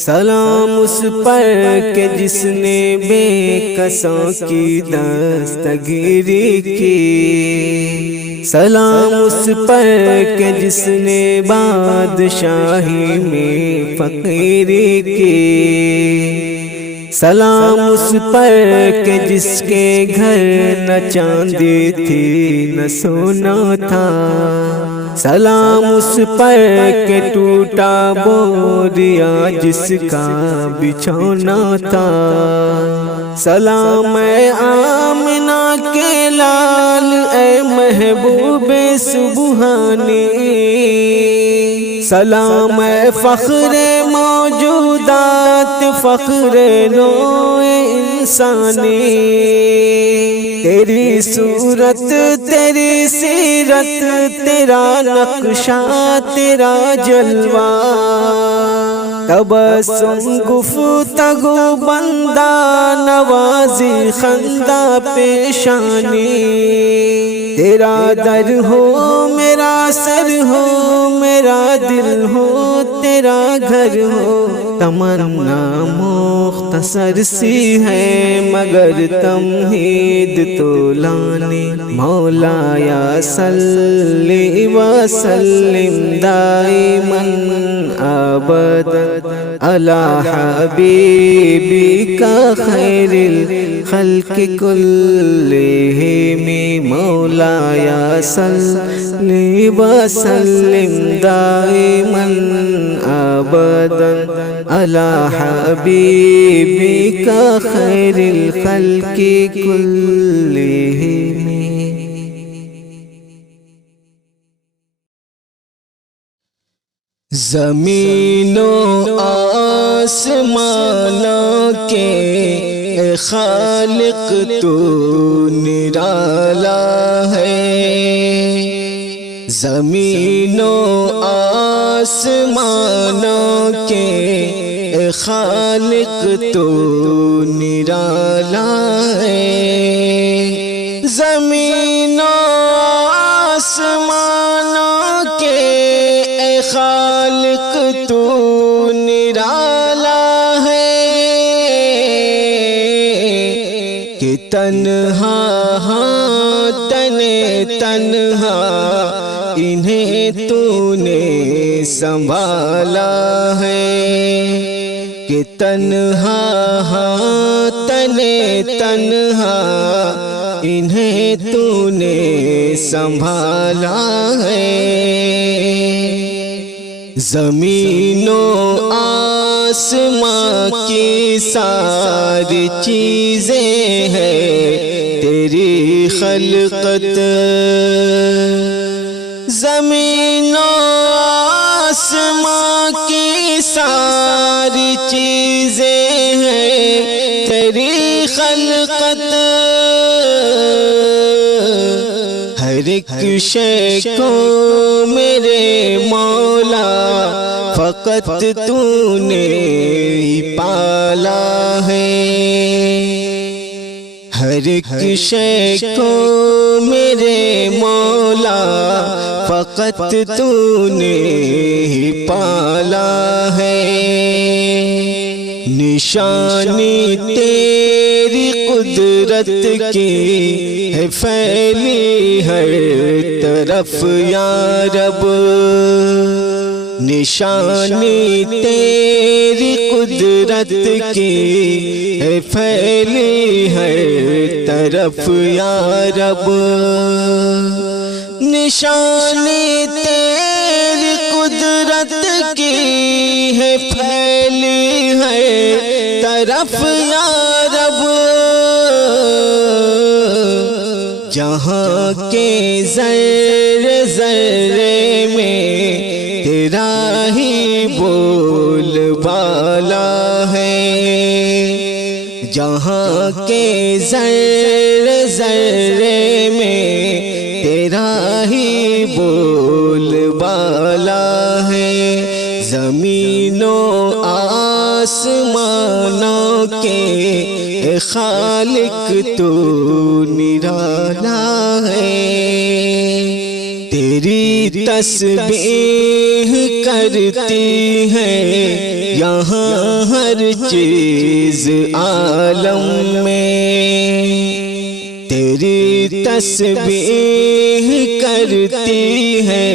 سلام اس پر کہ جس نے بے کسوں کی دستگیری کی، سلام اس پر کہ جس نے بادشاہی میں فقیری کی، سلام اس پر کہ جس کے گھر نہ چاندی تھی نہ سونا تھا، سلام اس پر کہ ٹوٹا بوریا جس کا بچھونا تھا، سلام اے آمنہ کے لال اے محبوب سبحانی، سلام اے فخر موجودات فخر نوع انسانی، تیری صورت تیری سیرت تیرا نقشہ تیرا جلوہ، تبسم گفتگو بندہ نوازی خندہ پیشانی، تیرا در ہو میرا سر ہو میرا دل ہو تیرا گھر ہو، تمنا مختصر سی ہے مگر تمہید تو لانی، مولایا صلی وسلم دائما ابدا علی حبیبک خیر الخلق کلہم، مولایا صلی وسلم دائما ابدا علی حبیبک خیر الخلق کلہم۔ زمین و آسمانوں کے اے خالق تو نرالا ہے، زمین و آسمانوں کے اے خالق تو نرالا ہے، زمین و آسمانوں کے اے خالق تو نرالا ہے، کہ تنہا تنہا انہیں تو نے سنبھالا ہے، کہ تنہا تنہا انہیں تو نے سنبھالا ہے، زمین و آسمان کی ساری چیزیں ہیں تیری خلقت، زمین و آسمان کی ساری چیزیں ہیں تیری خلقت، ہر ایک شے کو میرے مولا فقط تو نے ہی پالا ہے، ہر ایک شے کو میرے مولا فقط تو نے ہی پالا ہے، نشانی تیری قدرت کی ہے پھیلی ہر طرف یا رب، نشانی تیری قدرت کی ہے پھیلی ہر طرف یا رب، نشانی تیری قدرت کی ہے پھیلی ہر طرف یا رب، جہاں کے ذرے ذرے میں تیرا ہی بول بالا ہے، جہاں کے ذرے ذرے میں تیرا ہی بول بالا ہے، زمین و آسمانوں کے اے خالق تو نرالا ہے، تیری تسبیح کرتی ہے یہاں ہر چیز عالم میں، تیری تسبیح کرتی ہے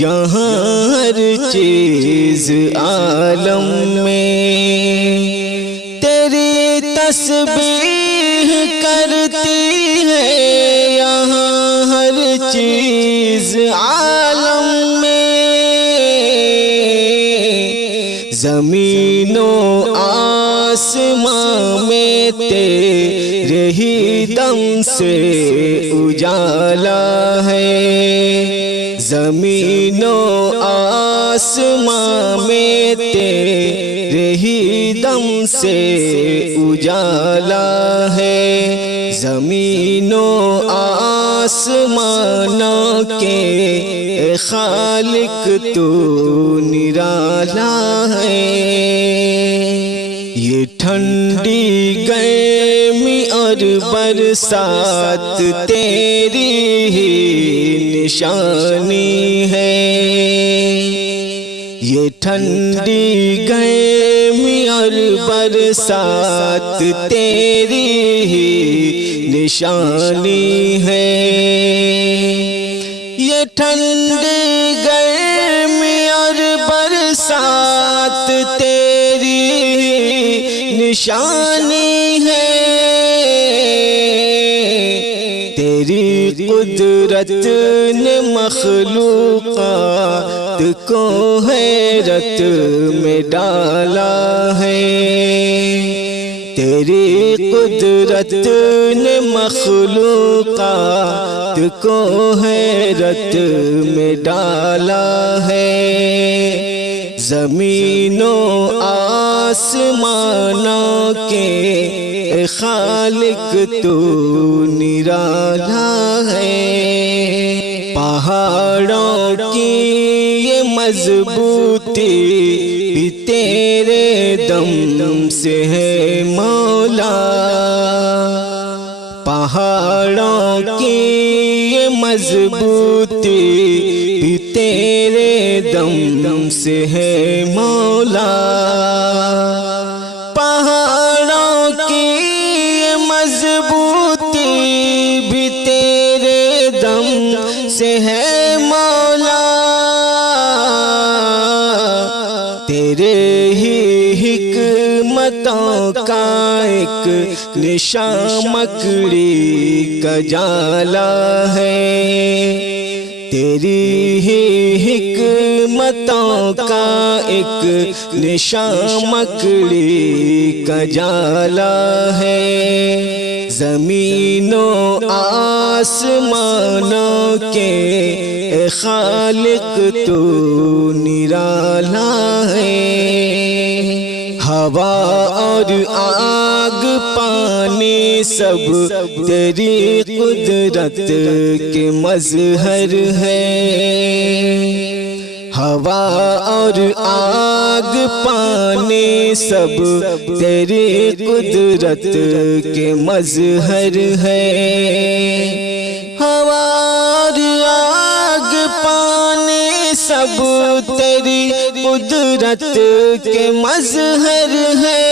یہاں ہر چیز عالم میں، تیری تسبیح کرتی ہے یہاں ہر چیز عالم میں، زمین و آسمان میں تیرے ہی دم سے اجالا ہے، زمین و آسمان میں تیرے ہی دم سے اجالا ہے، زمین و آسمان کے خالق تو نرالا ہے، یہ ٹھنڈی گرمی اور برسات تیری ہی نشانی ہے، یہ ٹھنڈی گرمی اور برسات تیری ہی نشانی ہے، یہ ٹھنڈی گرمی اور برسات تیری نشانی ہے، تیری قدرت نے مخلوقات کو حیرت میں ڈالا ہے، تیری قدرت نے مخلوقات کو حیرت میں ڈالا ہے، زمین و آسمانوں کے خالق تو نرالا ہے، پہاڑوں کی یہ مضبوطی بھی تیرے دم سے ہے مولا، پہاڑوں کی یہ مضبوطی بھی تیرے دم سے ہے مولا، پہاڑوں کی یہ مضبوطی بھی تیرے دم سے ہے مولا، تیرے ہی حکمتوں کا ایک نشان مکڑی کا جالا ہے، تیری ہی حکمتوں کا ایک نشان مکڑی کا جالا ہے، زمین و آسمانوں کے خالق تو نرالا ہے، ہوا اور آگ پانی سب تیری قدرت کے مظہر ہے، ہوا اور آگ پانی سب تیری قدرت کے مظہر ہے، ہوا اور آگ پانی سب تیری قدرت کے مظہر ہے،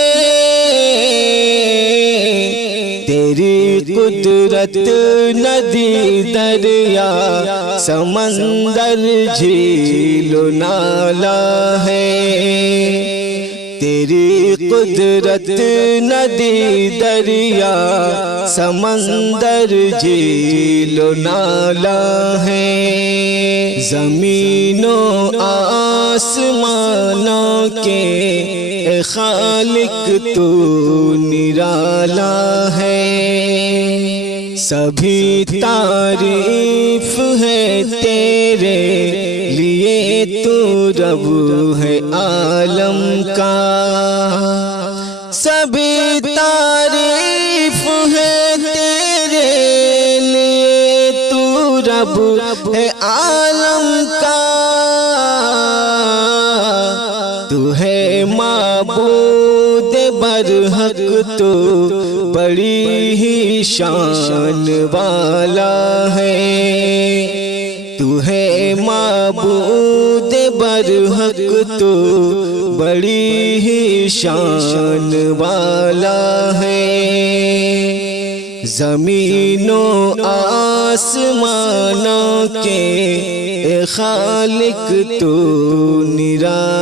تیری قدرت ندی دریا سمندر جھیل و نالا ہے، تیری قدرت ندی دریا سمندر جھیل و نالا ہے، زمین و آسمانوں کے خالق تو نرالا ہے، سبھی تعریف ہے تیرے لیے تو رب ہے عالم کا، سبھی تعریف ہے تیرے لیے تو رب ہے عالم کا، تو ہے معبود برحق تو بڑی ہی شان والا ہے، تو ہے معبود برحق تو بڑی ہی شان والا ہے زمین و آسمانوں کے اے خالق تو نرالا